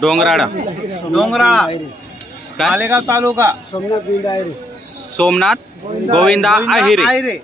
डोंगराळा मालेगाव तालुका सोमनाथ गोविंदा आहिरे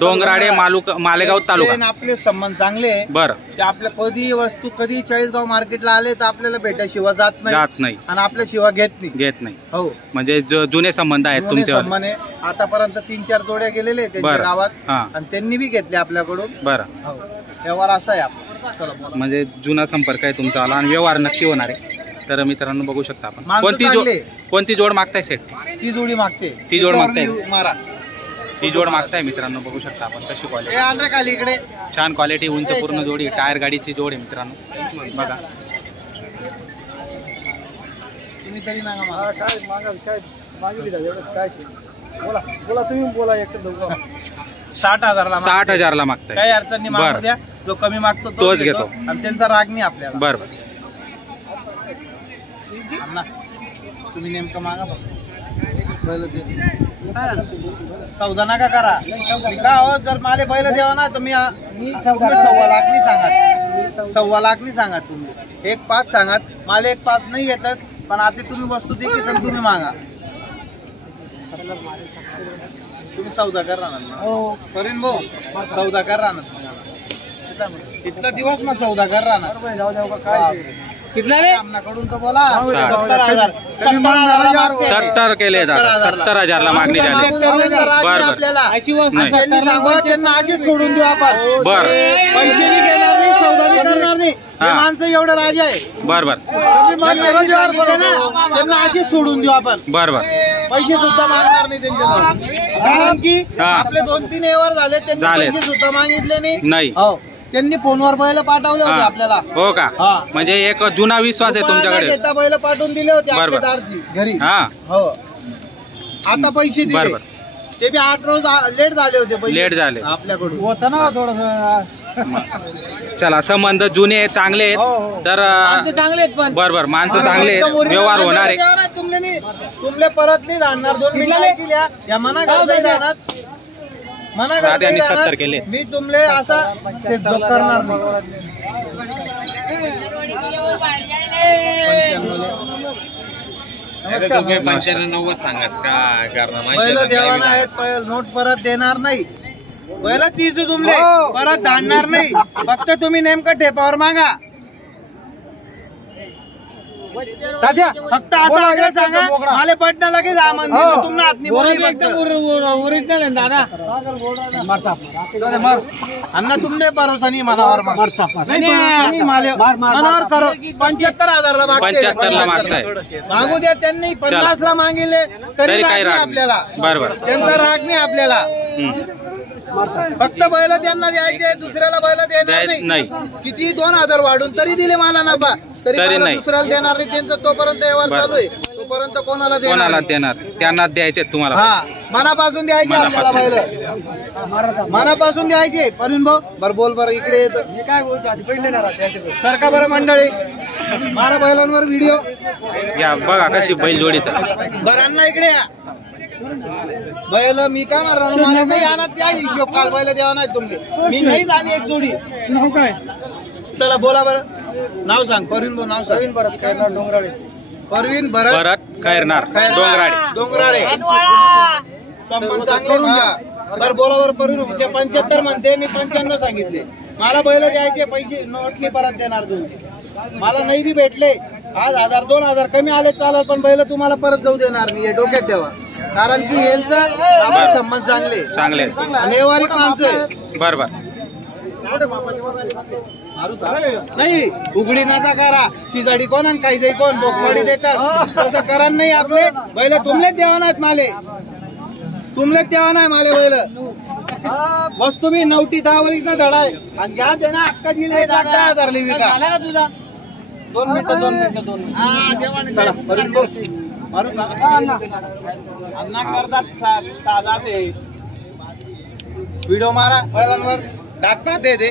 डोंगराळे मालेगाव तालुका. आपले संबंध चांगले. बरं. ते आपल्या कधी वस्तू कधी चाळीसगाव मार्केटला आले तर आपल्याला भेटाशिवाय जात नाही आणि आपल्या शिवा घेत नाही. हो, म्हणजे जुने संबंध आहेत तुमचे. संबंध आहे. आतापर्यंत 3-4 जोड्या गेलेले त्यांच्या गावात आणि त्यांनी बी घेतले आपल्याकडून. बरं. व्यवहार असा आहे आपला. म्हणजे जुना संपर्क आहे तुमचा आणि व्यवहार नक्की होणार आहे. तर मित्रांनो बघू शकता आपण. कोणती जोड मागताय सेट? ती जोडी मागते. ती जोड मागताय. मारा. ही जोड मागताय मित्रांनो, बघू शकता आपण कशी क्वालिटी. खाली इकडे छान क्वालिटी, उंच पूर्ण जोडी, टायर गाडीची जोड आहे मित्रांनो. बघा तुम्ही तरी काय बोला तुम्ही बोला. 60,000 मागताय. काही अडचण नाही, मागू द्या. जो कमी मागतो तोच घेतो आणि त्यांचा राग नाही आपल्याला. बरोबर. तुम्ही नेमकं मागा बघ. सौदा नका करा का हो. जर मला बैल द्यावा ना तुम्ही 1.25 लाख नाही सांगा. 1.25 लाख नाही सांगा. तुम्ही 1.5 सांगा. मला 1.5 नाही येतात, पण आता तुम्ही वस्तू दे की तुम्ही मागा. तुम्ही सौदा करा ना. करीन भाऊ सौदा करा ना. इथला दिवस मग सौदा करा ना. कितना कडून तो बोला 70,000. 70 केले. 70,000 ला मागणी झाली आपल्याला. त्यांना असे सोडून देऊ आपण. बर. पैसे बी घेणार नाही, सौदा बी करणार नाही. माणसं एवढं राजा आहे. बरोबर. त्यांना असे सोडून देऊ आपण. बरोबर. पैसे सुद्धा मागणार नाही त्यांच्याकडून. कारण की आपले 2-3 व्यवहार झाले, त्यांनी पैसे सुद्धा मागितले नाही. हो, त्यांनी फोनवर बैल पाठवले होते आपल्याला. हो का? म्हणजे एक जुना विश्वास आहे तुमच्याकडे. बैल पाठवून दिले होते आपल्या दारची घरी. हो, आता पैसे दिले. ते बी 8 रोज लेट झाले होते. लेट झाले आपल्याकडून होता ना थोडं. चला, संबंध जुने चांगले आहेत. तर चांगले आहेत, पण बरोबर माणसं चांगले आहेत, व्यवहार होणार आहे. तुमले परत नाही जाणार. 2 मिनिटं या मना राहणार. मना त्यांनी 70 केले. मी तुमले असा करणार नाही. 95-90 सांगास का करणार. पहिलं देवाना आहेत, पहिलं नोट परत देणार नाही. पहिलं 30 तुमले परत धाडणार नाही. फक्त तुम्ही नेमकं ठेपावर मागा. फक्त असं वगैरे सांगा. मला पटना लगेच तुम्हाला हातनी अण्णा तुमने भरोसा नाही मनावर. मनावर करो. 75,000 ला मागताय. मागू द्या. त्यांनी 50 ला मागितले तरी आपल्याला. बरोबर. त्यांचा राग नाही आपल्याला. फक्त बैल त्यांना द्यायचे, दुसऱ्याला बैल देणार नाही. किती 2,000 वाढून तरी दिले मला नफा, तरी दुसऱ्याला देणार नाही. त्यांचं तोपर्यंत व्यवहार चालू आहे, तोपर्यंत कोणाला देणार. त्यांना द्यायचे तुम्हाला. मनापासून द्यायचे आपल्याला बैल. मनापासून द्यायचे. परवीन भाऊ बर बोल. बरं इकडे येतो. सरका बरं मंडळी. मारा बैलांवर व्हिडिओ या. बघा कशी बैल जोडीचा. बरं अण्णा इकडे या. बैल मी काय मारणार. मला नाही आणत त्या हिशोब. काल बैल द्यावा नाही तुमले. मी नाही जाणे एक जोडी. नाव काय? चला बोला बरं. नाव सांग. परवीन भाऊ नाव सांग. परवीन भरत खैरनार डोंगराळे. परवीन भरत खैरनार डोंगराळे. संबंध चांगले. बरं बोला बरं. परवीन 75 म्हणते, मी 95 सांगितले. मला बैल द्यायचे, पैसे नोटली परत देणार तुमचे. मला नाही बी भेटले. आज 1,000-2,000 कमी आले चालत, पण बैल तुम्हाला परत जाऊ देणार नाही. हे डोक्यात ठेवा. कारण की यांचा संबंध चांगले व्यवहारिक माणसं. बरोबर. नाही उघडी नका करा. शिजाडी कोण आणि काही जाई कोण बोकवाडी देतात. तसं करा नाही. आपले बैल तुमलेच देवा नाहीत. तुमलेच देवा नाही माले बैल. बस तुम्ही 9-10 ना धडा आहे आणि घ्या ते ना. अक्का जिल्हा 1,10,000 लिवी का. 2 मिनिटं. चला मारू का. अण्णा करतात साधा ते व्हिडिओ मारा बैलांवर. टाका ते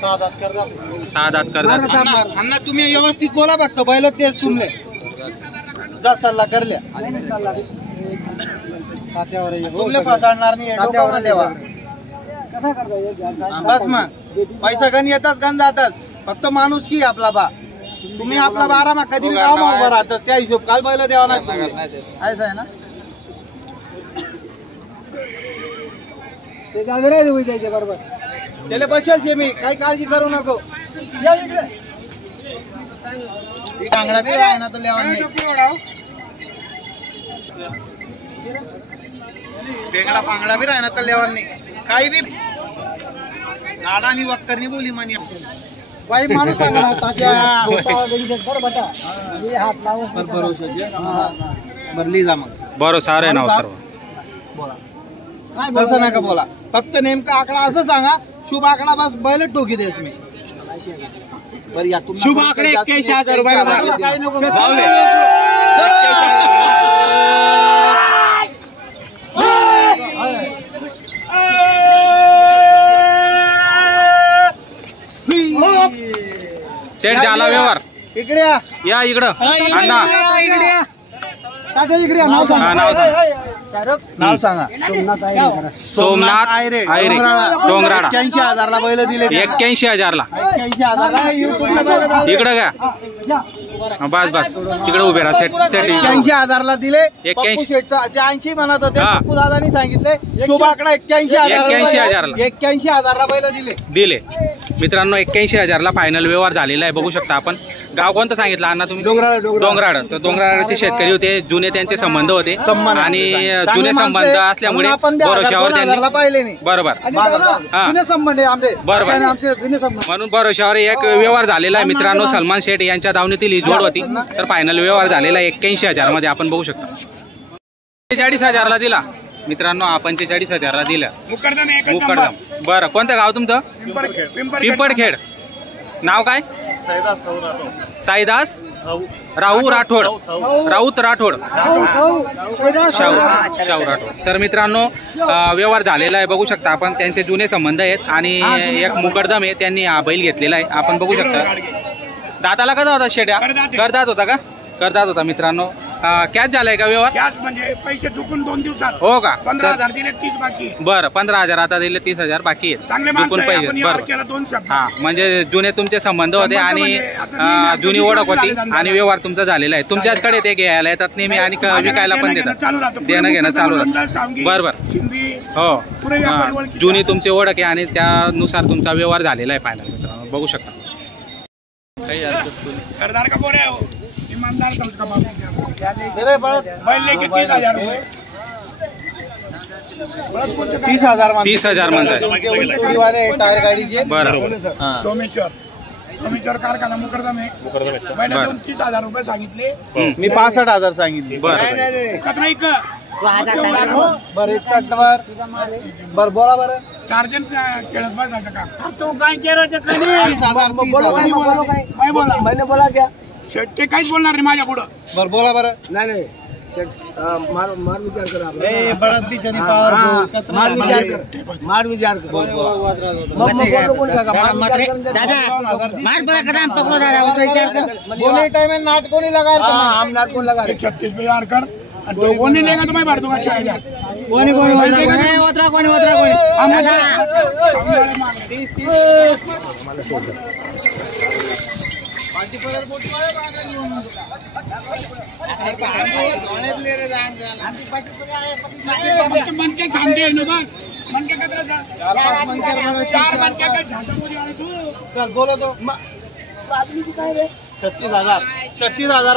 6 दात करतात. अण्णा तुम्ही व्यवस्थित बोला. बघतो बैल तेच तुमले जा सल्ला करल्या. तुमले फसाडणार नाही. डोक्यावर ठेवा. बस मग पैसा गण येताच गण जातच, फक्त माणूस की आपला बा. तुम्ही आपला बारा मग कधी गाव मग उभं राहतच, त्या हिशोब काल बैल द्यावा नाही असं आहे ना. बरोबर त्याला बसेल मी, काही काळजी करू नको. कांगडा बी आहे ना तर लेवा नाही, वेगळा पांगडा बी राहणार तर लेवा नाही. काही बी नाडानी वक्करनी बोली म्हणे बाई माणूस सांगणार भरली जा मग. भरोसा आहे नाव सर्व. तसं नका बोला, फक्त नेमका आकडा असं सांगा, शुभ आकडा बस बैल टोकी देस मी. बरं या तुम्ही शुभ आकडे 81,000 रुपये. सेट झाला व्यवहार. इकडे या इकडं अण्णा. नाव सांगा. सोमनाथ आयरे डोंगराळा. 81,000 बैल दिले. 81,000ला. 81,000 युट्यूबला बैल दिले. इकडं का बस बस तिकडे उभे राहा. सेट 81,000 दिले. 81. शेटचा 80 म्हणत होते, हा. पप्पू दादानी सांगितले शुभ आकडा 81,000. 81,000 81,000 बैल दिले. दिले. मित्रांनो 81,000ला फायनल व्यवहार झालेला आहे. बघू शकता आपण. गाव कोणतं सांगितलं अण्णा तुम्ही? डोंगराळ. तर डोंगराळचे शेतकरी होते, जुने त्यांचे संबंध होते आणि जुने संबंध असल्यामुळे भरोशावर त्यांनी पाहिले नाही. बरोबर जुने संबंध आहे आमचे. बरोबर. आमचे जुने संबंध म्हणून भरोशावर एक व्यवहार झालेला आहे मित्रांनो. सलमान शेठ यांच्या दावणीतील ही जोड होती, तर फायनल व्यवहार झालेला 81,000 मध्ये आपण बघू शकता. 45,000ला दिला मित्रांनो. आपण 45,000ला दिला. मुकरदम. बरं, कोणतं गाव तुमचं? पिंपळखेड. नाव काय? साईदास राऊ राठोड. राऊत राठोड. शाहू राठोड. तर मित्रांनो व्यवहार झालेला आहे, बघू शकता आपण. त्यांचे जुने संबंध आहेत आणि एक मुकरदम आहे, त्यांनी हा बैल घेतलेला आहे, आपण बघू शकता. दाताला कसा होता शेड्या? करदात होता का? करदात होता मित्रांनो. कॅच झालाय का व्यवहार? कॅश म्हणजे पैसे चुकून 2 दिवसात. हो का? 15,000 दिले, 30 बाकी. बरं, 15,000 आता दिले, 30,000 बाकी आहेत. चांगले चुकून माणसं आहे, पैसे. आपण यावर बरं. केला 2 शब्द. हा, म्हणजे जुने तुमचे संबंध होते संबंध आणि म्हणजे आता नेहमी जुनी आता ओळख होती झाले आणि व्यवहार तुमचा झालेला आहे. तुमच्याकडे ते घ्यायला येतात नेहमी आणि विकायला पण देणं चालू देतात. राहतं. देणं घेणं चालू पुढे राहतं. सांगी, बरोबर. शिंदी, हो. पुरे व्यापारी हा. ओळखीचे. जुनी तुमची ओळख आहे आणि त्यानुसार तुमचा व्यवहार झालेला आहे फायनल मित्रांनो, बघू शकता. काही हरकत नाही. सरदार का बोरे हो, ईमानदार का बाबू. बैल लेके 30,000 रुपये. 30,000 30,000 म्हणताय. टायर गाडीचे. बरं. सोमेश्वर कारखाना मुकरदम आहे. बैल देऊन 30,000 रुपये सांगितले. मी 65,000 सांगितले. बरं. कचरा इक बरं 61 वर. बरं बोला बरं. सार्जन खेळत बसायचं का? 30,000 बोला क्या शेट ते काहीच बोलणार नाही माझ्या पुढं. बरं बोला बरं. नाही मार विचार कर. बळद बिचारी पावर मार विचार कर. बोले टाइम में नाट को नहीं लगा रहा. हम नाट को लगा 36,000 कर. तो कोणी लेगा तो मैं भर दूंगा 6,000. कोणी मनके सांगते मनके चल बोलो तो. 36,000 36,000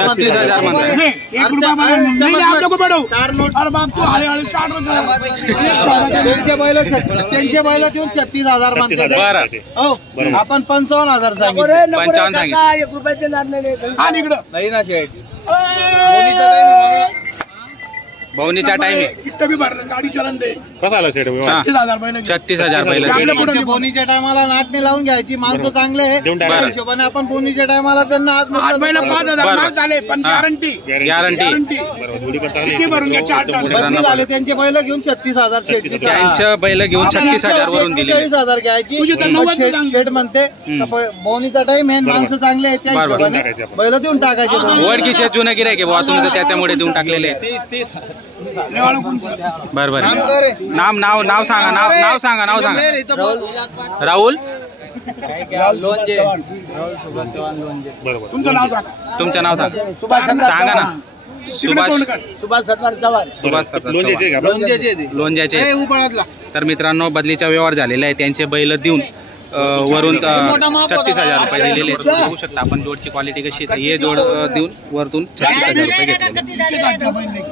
म्हणताय. 1 रुपया नहीं आप लोग को बैठो 4 नोट. और बात तो हाले हाले 4 त्यांचे बैल देऊन 36,000 म्हणते. बरं. हो आपण 55,000 सांगितले. 55 सांगितलं. 1 रुपया देणार नाही इकडं नाही ना शेठ. बोलीचा time आहे म्हणून. भवनीचा टाइम आहे. किती बी भरलं गाडी चलन दे. कसा आला सेट? 36,000 बैल 36,000 पहिलं. आपल्या पुढे बोनीच्या टायमाला नाटने लावून घ्यायची. माणसं चांगले आहे त्या हिशोबाने आपण बोनीच्या टायमाला त्यांना आज बैल 5,000 बरं. माग झाले पण हा. Guarantee guarantee. किती भरून घ्या 4 टन. बदली झाले त्यांचे बैल घेऊन 36,000 शेट. त्यांच्या बैल घेऊन 36,000 वरून दिले. 40,000 घ्यायची. तुझी तर 90 शेट सांग. शेट म्हणते बोनीचा टाइम आहे माणसं चांगले आहेत त्या बरोबर. हिशोबाने बैल देऊन टाकायचे. ओळखीचे जुने गिरायक आहे बुवा तुमचं, त्याच्यामुळे देऊन टाकलेले आहेत. लेवाळू कोणचं? बरं बरं नाम कर रे. नाव सांगा नाव सांगा रे, इथं बोल. राहुल तुमचं नाव सांगा. तुमचं नाव सांगा ना. तिकडे तोंड कर. सुभाष सरदार चव्हाण. लोणच्याचे ते. लोणच्याचे. ए, उपळातला. तर मित्रांनो बदलीचा व्यवहार झालेला आहे. त्यांचे बैल देऊन वरून 36,000 रुपये दिलेले आहेत. बघू शकता आपण जोडची क्वालिटी कशी आहे. हे जोड देऊन वरतून 36,000 रुपये घेतले. किती जागच्या बैल नाही.